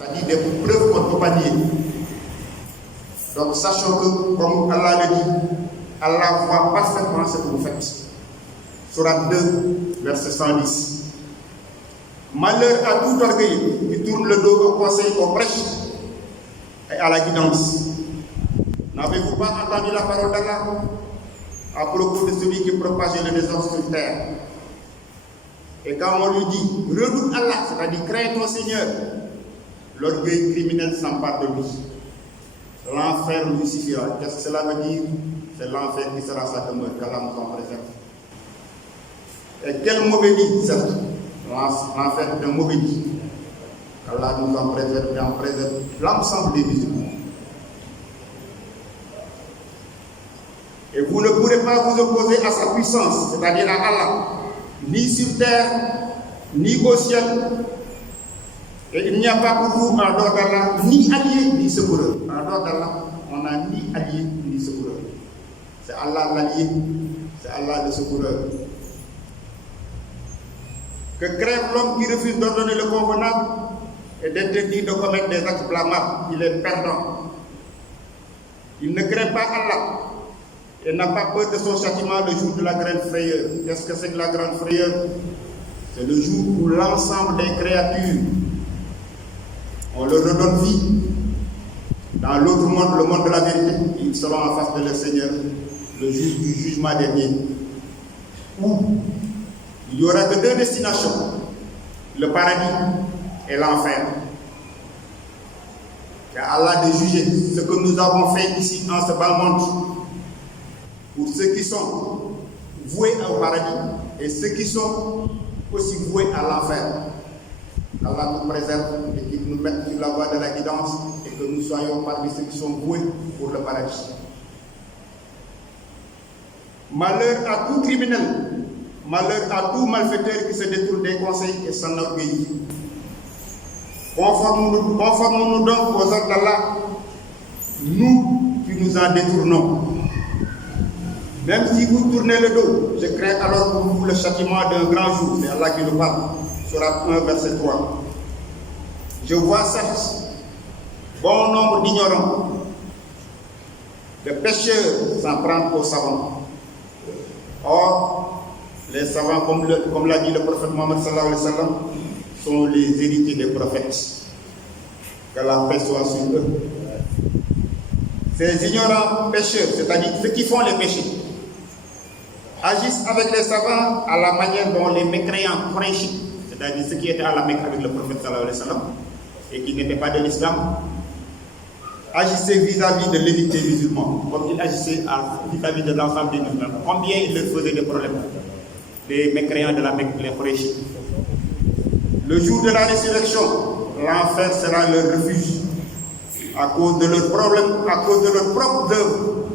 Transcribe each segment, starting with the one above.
C'est-à-dire des preuves qu'on ne peut pas nier. Donc sachons que, comme Allah le dit, Allah voit parfaitement ce que vous faites. Sourate 2, verset 110. Malheur à tout orgueil qui tourne le dos au conseil, au prêche et à la guidance. N'avez-vous pas entendu la parole d'Allah à propos de celui qui propageait le désordre sur terre? Et quand on lui dit, redoute Allah, c'est-à-dire crains ton Seigneur, l'orgueil criminel s'empare de lui. L'enfer lui suffira. Qu'est-ce que cela veut dire? C'est l'enfer qui sera sa demeure, qu'Allah nous en préserve. Et quel mauvais lit, certes, l'enfer d'un mauvais lit, qu'Allah nous en préserve et en préserve l'ensemble des musulmans. Et vous ne pourrez pas vous opposer à sa puissance, c'est-à-dire à Allah, ni sur terre, ni au ciel. Et il n'y a pas pour vous, en dehors d'Allah, ni allié, ni secoureur. En dehors d'Allah, on n'a ni allié, ni secoureur. C'est Allah l'allié, c'est Allah le secoureur. Que crève l'homme qui refuse d'ordonner le convenable et d'interdire de commettre des actes blâmables. Il est perdant. Il ne craint pas Allah et n'a pas peur de son châtiment le jour de la grande frayeur. Qu'est-ce que c'est que la grande frayeur? C'est le jour où l'ensemble des créatures, on leur redonne vie. Dans l'autre monde, le monde de la vérité, ils seront en face de leur Seigneur le jour du jugement dernier. Où il n'y aura que deux destinations, le paradis et l'enfer. Car Allah de juger ce que nous avons fait ici en ce bas monde pour ceux qui sont voués au paradis et ceux qui sont aussi voués à l'enfer. Allah nous préserve et qu'il nous mette sur la voie de la guidance et que nous soyons parmi ceux qui sont voués pour le paradis. Malheur à tout criminel, malheur à tout malfaiteur qui se détourne des conseils et s'enorgueillit. Conformons-nous donc aux ordres d'Allah, nous qui nous en détournons. Même si vous tournez le dos, je crains alors pour vous le châtiment d'un grand jour. C'est Allah qui nous parle. Sourate 1, verset 3. Je vois certes bon nombre d'ignorants, de pécheurs s'en prendre aux savants. Or, les savants, comme l'a dit le prophète Mohammed sallallahu alayhi wa sallam, sont les héritiers des prophètes. Que la paix soit sur eux. Ces ignorants pécheurs, c'est-à-dire ceux qui font les péchés, agissent avec les savants à la manière dont les mécréants Quraysh, c'est-à-dire ceux qui étaient à la Mecque avec le prophète sallallahu alayhi wa sallam et qui n'étaient pas de l'islam, agissaient vis-à-vis de l'élite des musulmans, comme ils agissaient vis-à-vis de l'ensemble des musulmans. Combien ils leur faisaient des problèmes, les mécréants de la Mecque, les Quraysh. Le jour de la résurrection, l'enfer sera leur refuge à cause de leurs problèmes, à cause de leurs propres œuvres.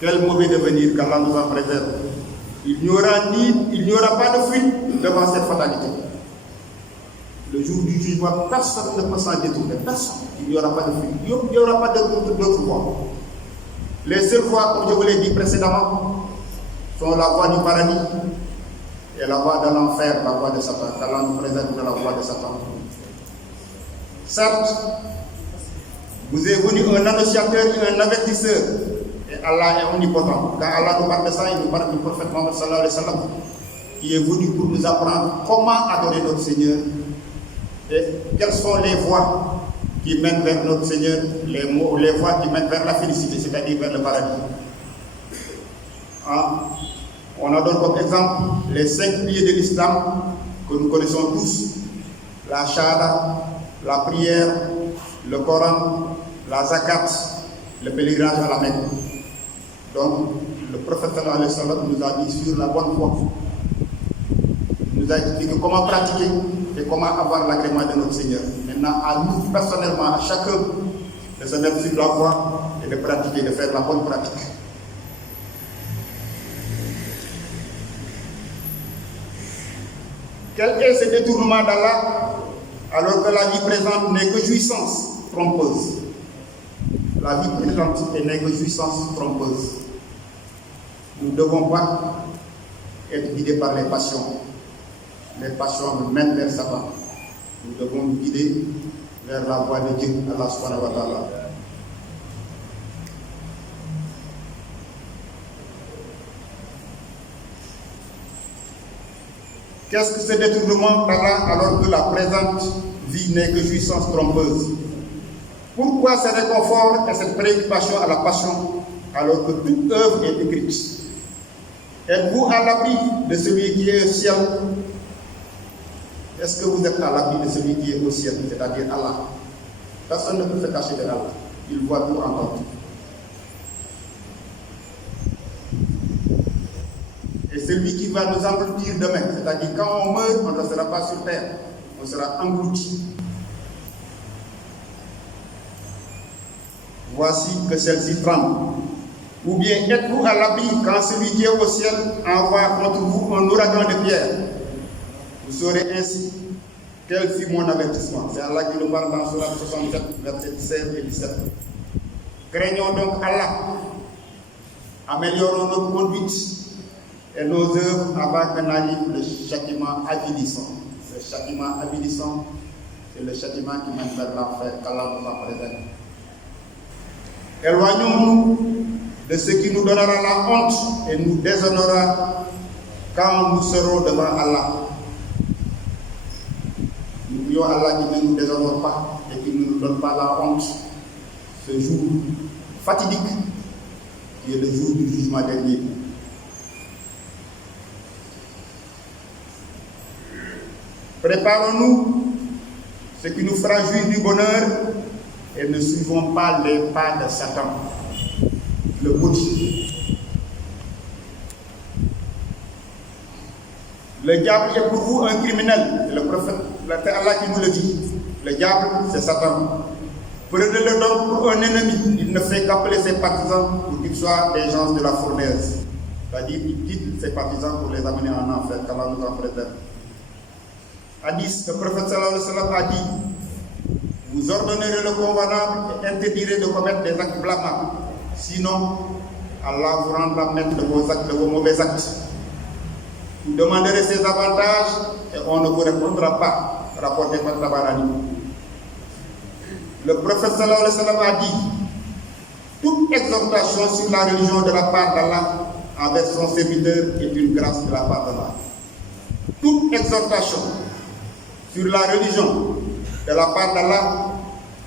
Quel mauvais devenir qu'Allah nous en préserve. Il n'y aura pas de fuite devant cette fatalité. Le jour du jugement, personne ne peut s'en détourner. Personne. Il n'y aura pas de fuite. Il n'y aura pas d'autre voie. Les seules voies, comme je vous l'ai dit précédemment, sont la voie du paradis et la voie de l'enfer, la voie de Satan. Qu'Allah nous préserve de la voie de Satan. Certes, vous est venu un annonciateur et un avertisseur. Et Allah est omnipotent. Quand Allah nous parle de ça, il nous parle du prophète Mohammed sallallahu alayhi wa sallam, qui est venu pour nous apprendre comment adorer notre Seigneur et quelles sont les voies qui mènent vers notre Seigneur, les voies qui mènent vers la félicité, c'est-à-dire vers le paradis. On a donné comme exemple les 5 piliers de l'islam que nous connaissons tous: la shahada, la prière, le Coran, la zakat, le pèlerinage à la Mecque. Donc, le prophète sallallahu alayhi wa sallam nous a mis sur la bonne voie. Il nous a expliqué comment pratiquer et comment avoir l'agrément de notre Seigneur. Maintenant, à nous personnellement, à chacun, de se mettre sur la voie et de pratiquer, de faire la bonne pratique. Quel est ce détournement d'Allah alors que la vie présente n'est que jouissance trompeuse? La vie présente n'est que jouissance trompeuse. Nous ne devons pas être guidés par les passions. Les passions nous mènent vers Satan. Nous devons nous guider vers la voie de Dieu, Allah subhanahu wa ta'ala. Qu'est-ce que ce détournement d'Allah alors que la présente vie n'est que jouissance trompeuse? Pourquoi ce réconfort et cette préoccupation à la passion alors que toute œuvre est écrite? Êtes-vous à l'abri de celui qui est au ciel? Est-ce que vous êtes à l'abri de celui qui est au ciel, c'est-à-dire Allah? Personne ne peut se cacher de Allah. Il voit tout en temps. Et celui qui va nous engloutir demain, c'est-à-dire quand on meurt, on ne sera pas sur terre, on sera englouti. Voici que celle-ci tremble. Ou bien êtes-vous à l'abri quand celui qui est au ciel envoie contre vous un ouragan de pierre? Vous saurez ainsi quel fut mon avertissement. C'est Allah qui nous parle dans Sourate 67, versets 16 et 17. Craignons donc Allah, améliorons notre conduite et nos œuvres avant que n'arrive le châtiment avilissant. Le châtiment avilissant, c'est le châtiment qui mène vers l'enfer, qu'Allah nous en préserve. Éloignons-nous de ce qui nous donnera la honte et nous déshonorera quand nous serons devant Allah. Nous prions Allah qui ne nous déshonore pas et qui ne nous donne pas la honte. Ce jour fatidique qui est le jour du jugement dernier. Préparons-nous ce qui nous fera jouir du bonheur et ne suivons pas les pas de Satan, le maudit. Le diable est pour vous un criminel, c'est le prophète, c'est Allah qui nous le dit. Le diable, c'est Satan. Prenez-le donc pour un ennemi, il ne fait qu'appeler ses partisans pour qu'ils soient des gens de la fournaise. C'est-à-dire qu'il quitte ses partisans pour les amener en enfer, qu'Allah nous en préserve. Hadith, le prophète sallallahu alayhi wa sallam a dit: vous ordonnerez le convenable et interdirez de commettre des actes blâmables. Sinon, Allah vous rendra maître de vos actes, de vos mauvais actes. Vous demanderez ses avantages et on ne vous répondra pas. Rapporté par Tabarani. Le prophète sallallahu alayhi wa sallam a dit: toute exhortation sur la religion de la part d'Allah envers son serviteur est une grâce de la part d'Allah. Toute exhortation sur la religion de la part d'Allah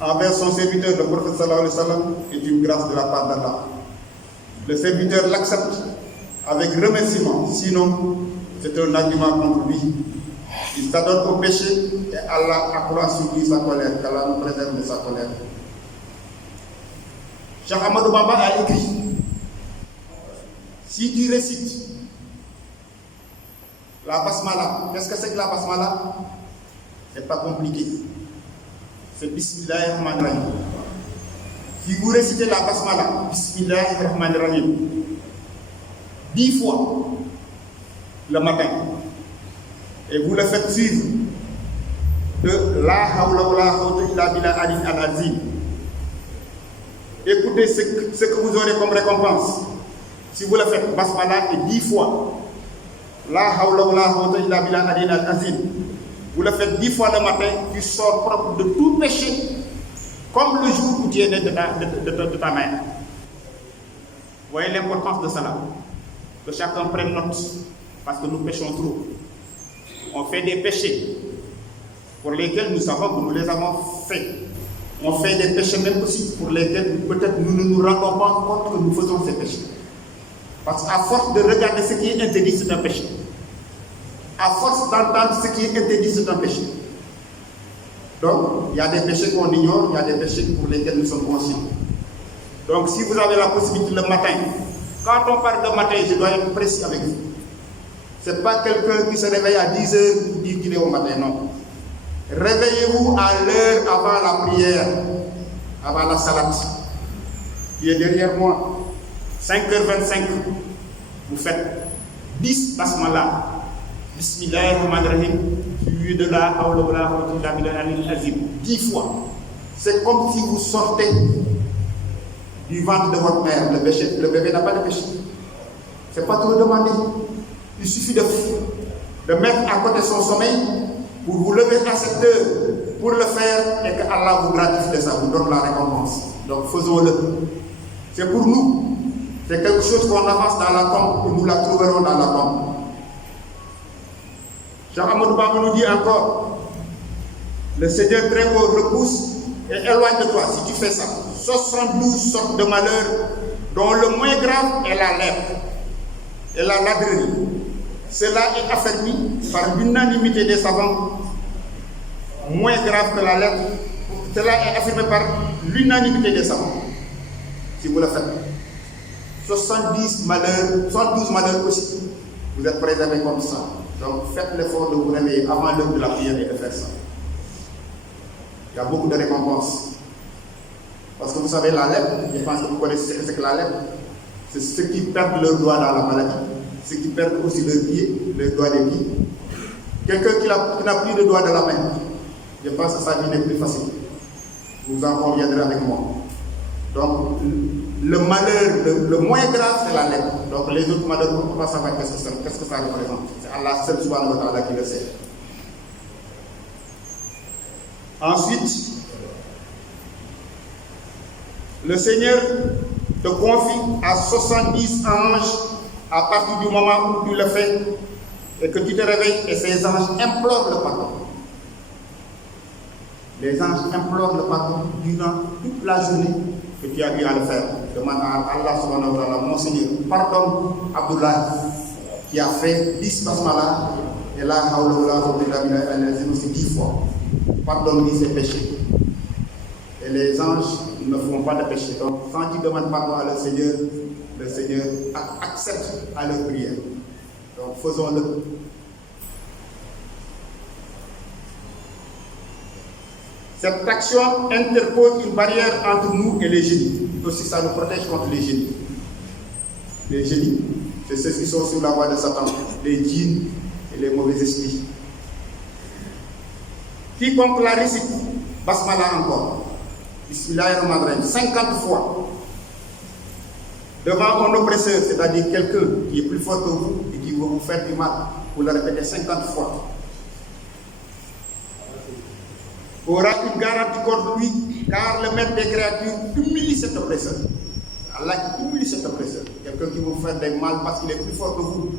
envers son serviteur, le prophète sallallahu alayhi wa sallam, est une grâce de la part d'Allah. Le serviteur l'accepte avec remerciement, sinon c'est un argument contre lui. Il s'adonne au péché et Allah accroît sur lui sa colère, qu'Allah nous préserve de sa colère. Cheikh Ahmadou Bamba a écrit: si tu récites la basmala, qu'est-ce que c'est que la basmala? C'est pas compliqué. C'est Bismillahirrahmanirrahim. Si vous récitez la basmala, Bismillahirrahmanirrahim, 10 fois le matin, et vous le faites suivre de La hawla wa la quwwata illa billah al-azim, écoutez ce que vous aurez comme récompense. Si vous le faites basmala et 10 fois La hawla wa la quwwata illa billah al-azim, vous le faites 10 fois le matin, tu sors propre de tout péché, comme le jour où tu es né de ta mère. Vous voyez l'importance de cela. Que chacun prenne note, parce que nous péchons trop. On fait des péchés pour lesquels nous savons que nous les avons faits. On fait des péchés même aussi pour lesquels peut-être nous ne nous rendons pas compte que nous faisons ces péchés. Parce qu'à force de regarder ce qui est interdit, c'est un péché. À force d'entendre ce qui est interdit, c'est un péché. Donc, il y a des péchés qu'on ignore, il y a des péchés pour lesquels nous sommes conscients. Donc, si vous avez la possibilité le matin, quand on parle de matin, je dois être précis avec vous. Ce n'est pas quelqu'un qui se réveille à 10 heures pour dire qu'il est au matin, non. Réveillez-vous à l'heure avant la prière, avant la salat, qui est derrière moi. 5h25, vous faites 10 basmala. Bismillahirrahmanirrahim, suivi de la hawla wa la quwwata illa billah al-azim, 10 fois. C'est comme si vous sortez du ventre de votre mère. Le bébé n'a pas de péché. C'est pas trop demandé. Il suffit de mettre à côté son sommeil pour vous lever à cette heure pour le faire et que Allah vous gratifie de ça, vous donne la récompense. Donc faisons-le. C'est pour nous. C'est quelque chose qu'on avance dans la tombe et nous la trouverons dans la tombe. Cheikh Ahmadou Bamba nous dit encore, le Seigneur très haut repousse et éloigne de toi, si tu fais ça, 72 sortes de malheurs, dont le moins grave est la lèpre et la ladrerie. Cela est affermi par l'unanimité des savants, moins grave que la lèpre. Cela est affirmé par l'unanimité des savants, si vous le faites. 72 malheurs aussi, vous êtes préservés comme ça. Donc faites l'effort de vous réveiller avant l'heure de la prière et de faire ça. Il y a beaucoup de récompenses. Parce que vous savez, la lèpre, je pense que vous connaissez ce que c'est que la lèpre. C'est ceux qui perdent leurs doigts dans la maladie, ceux qui perdent aussi leurs pieds, les doigts des pieds. Quelqu'un qui n'a plus de doigts de la main, je pense que sa vie n'est plus facile. Vous en conviendrez avec moi. Donc, le malheur, le moins grave, c'est la lèpre. Donc, les autres malheurs, on ne peut pas savoir qu'est-ce que ça représente. C'est Allah seul subhanahu wa ta'ala qui le sait. Ensuite, le Seigneur te confie à 70 anges à partir du moment où tu le fais et que tu te réveilles et ces anges implorent le pardon. Les anges implorent le pardon durant toute la journée que tu as eu à le faire. Demande à Allah subhanahu wa ta'ala, mon Seigneur, pardonne Abdullah qui a fait 10 basmalas et là, c'est 10 fois. Pardonne-lui ses péchés. Et les anges ne font pas de péché. Donc, quand tu demandes pardon à le Seigneur accepte à leur prière. Donc, faisons-le. Cette action interpose une barrière entre nous et les génies. Aussi, ça nous protège contre les génies. Les génies, c'est ceux qui sont sur la voie de Satan, les djinns et les mauvais esprits. Quiconque la récite, basmala encore, Bismillahirrahmanirrahim, 50 fois, devant un oppresseur, c'est-à-dire quelqu'un qui est plus fort que vous et qui va vous faire du mal, vous le répétez 50 fois, aura une garantie contre lui, car le maître des créatures humilie cet oppresseur. Allah qui humilie cet oppresseur. Quelqu'un qui vous fait des mal parce qu'il est plus fort que vous.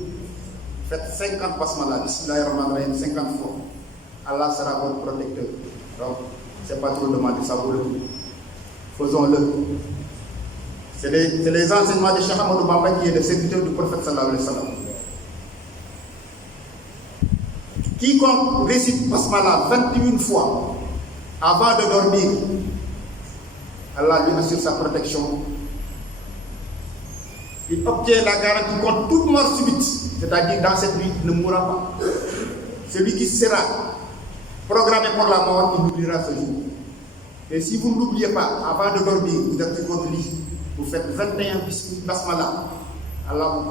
Faites 50 basmala, Bismillahirrahmanirrahim, 50 fois. Allah sera votre protecteur. Donc, c'est pas trop demandé, ça vaut le coup. Faisons-le. C'est les enseignements de Cheikh Ahmadou Bamba qui est le serviteur du prophète sallallahu alayhi wa sallam. Quiconque récite basmala 21 fois avant de dormir, Allah lui assure sa protection. Il obtient la garantie contre toute mort subite, c'est-à-dire dans cette nuit, il ne mourra pas. Celui qui sera programmé pour la mort, il oubliera ce jour. Et si vous ne l'oubliez pas, avant de dormir, vous êtes sur votre lit, vous faites 21 basmala. Allah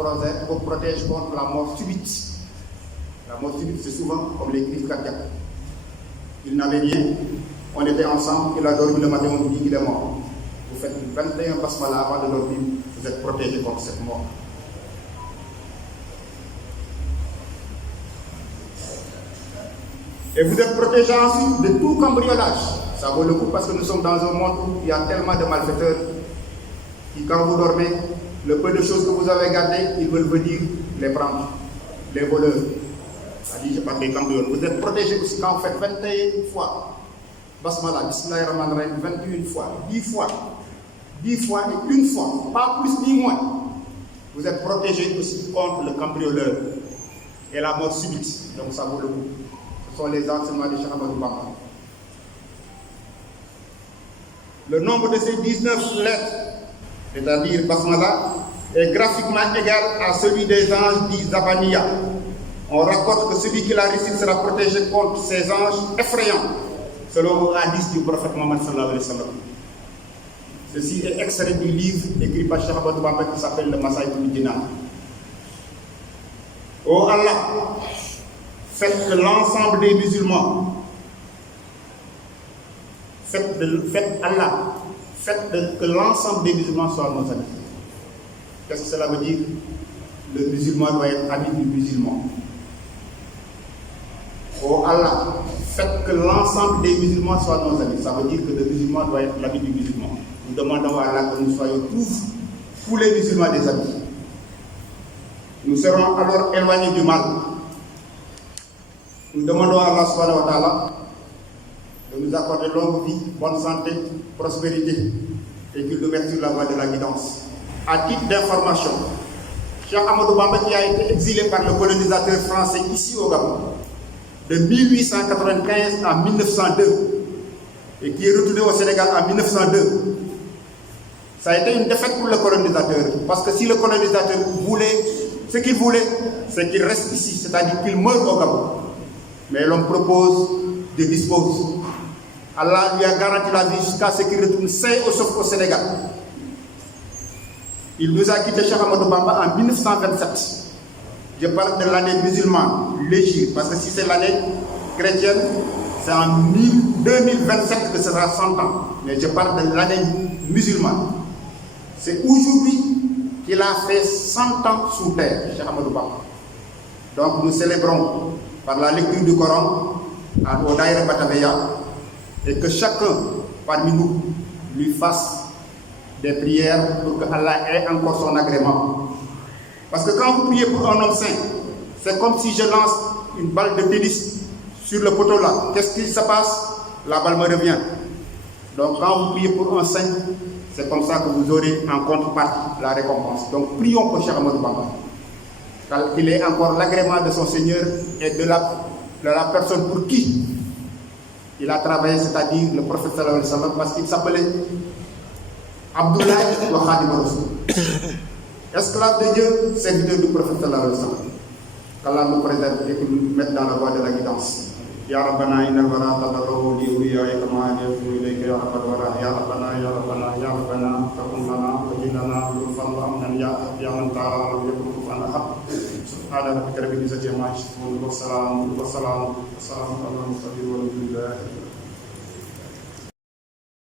vous protège contre la mort subite. La mort subite, c'est souvent comme les crises cardiaques. Il n'avait rien, on était ensemble, il a dormi le matin, on nous dit qu'il est mort. Vous faites 21 basmala avant de dormir, vous êtes protégé contre cette mort. Et vous êtes protégé ensuite de tout cambriolage. Ça vaut le coup parce que nous sommes dans un monde où il y a tellement de malfaiteurs qui, quand vous dormez, le peu de choses que vous avez gardées, ils veulent venir les prendre, les voleurs. C'est-à-dire, je parle des cambrioleurs. Vous êtes protégé aussi quand vous faites 21 fois. Basmala, Bismillahirrahmanirrahim, 21 fois, 10 fois. 10 fois et une fois, pas plus ni moins. Vous êtes protégé aussi contre le cambrioleur et la mort subite. Donc ça vaut le coup. Ce sont les enseignements de Cheikh Ahmadou Bamba. Le nombre de ces 19 lettres, c'est-à-dire basmala, est graphiquement égal à celui des anges dits Zabaniya. On rapporte que celui qui la récite sera protégé contre ces anges effrayants, selon le hadith du prophète Mohammed sallallahu alayhi wa sallam. Ceci est extrait du livre écrit par Cheikh Ahmadou Bamba qui s'appelle le Massaïkoul Jinan. Oh Allah, faites que l'ensemble des musulmans, faites que l'ensemble des musulmans soient nos amis. Qu'est-ce que cela veut dire? Le musulman doit être ami du musulman. Oh Allah, faites que l'ensemble des musulmans soient nos amis. Ça veut dire que le musulman doit être l'ami du musulman. Nous demandons à Allah que nous soyons tous les musulmans des amis. Nous serons alors éloignés du mal. Nous demandons à Allah subhanahu wa ta'ala de nous accorder longue vie, bonne santé, prospérité et qu'il nous mette sur la voie de la guidance. À titre d'information, Cheikh Ahmadou Bamba qui a été exilé par le colonisateur français ici au Gabon de 1895 à 1902 et qui est retourné au Sénégal en 1902. Ça a été une défaite pour le colonisateur parce que si le colonisateur voulait, ce qu'il voulait, c'est qu'il reste ici, c'est-à-dire qu'il meure au Gabon. Mais l'homme propose, Dieu dispose. Allah lui a garanti la vie jusqu'à ce qu'il retourne sain et sauf au Sénégal. Il nous a quitté Cheikh Ahmadou Bamba en 1927. Je parle de l'année musulmane, l'Hégire, parce que si c'est l'année chrétienne, c'est en 2027 que ce sera 100 ans. Mais je parle de l'année musulmane. C'est aujourd'hui qu'il a fait 100 ans sous terre, Cheikh Ahmadou Bamba. Donc nous célébrons par la lecture du Coran au Daïra Bataveya et que chacun parmi nous lui fasse des prières pour que Allah ait encore son agrément. Parce que quand vous priez pour un homme saint, c'est comme si je lance une balle de tennis sur le poteau là. Qu'est-ce qui se passe? La balle me revient. Donc quand vous priez pour un saint, c'est comme ça que vous aurez en contrepartie la récompense. Donc prions pour Cheikh Ahmadou Bamba, qu'il ait encore l'agrément de son Seigneur et de la personne pour qui il a travaillé, c'est-à-dire le prophète sallallahu alayhi wa sallam, parce qu'il s'appelait Abdoulaye wa Khadim Rasoul, esclave de Dieu, serviteur du prophète sallallahu alayhi wa sallam. Qu'Allah nous préserve et qu'il nous mette dans la voie de la guidance. Ya Rabbana innal wara tadallahu li awliyaika kama yad'u ilayka ya rabbal wara ya Rabbana ya Rabbana ya Rabbana fakun lana wa jinana lutfan wa amnan ya man ta'ala wa yakun kufan ahad. Subhana rabbika rabbil izzati amma yasifun wa salamun ala al mursalin walhamdulillahi.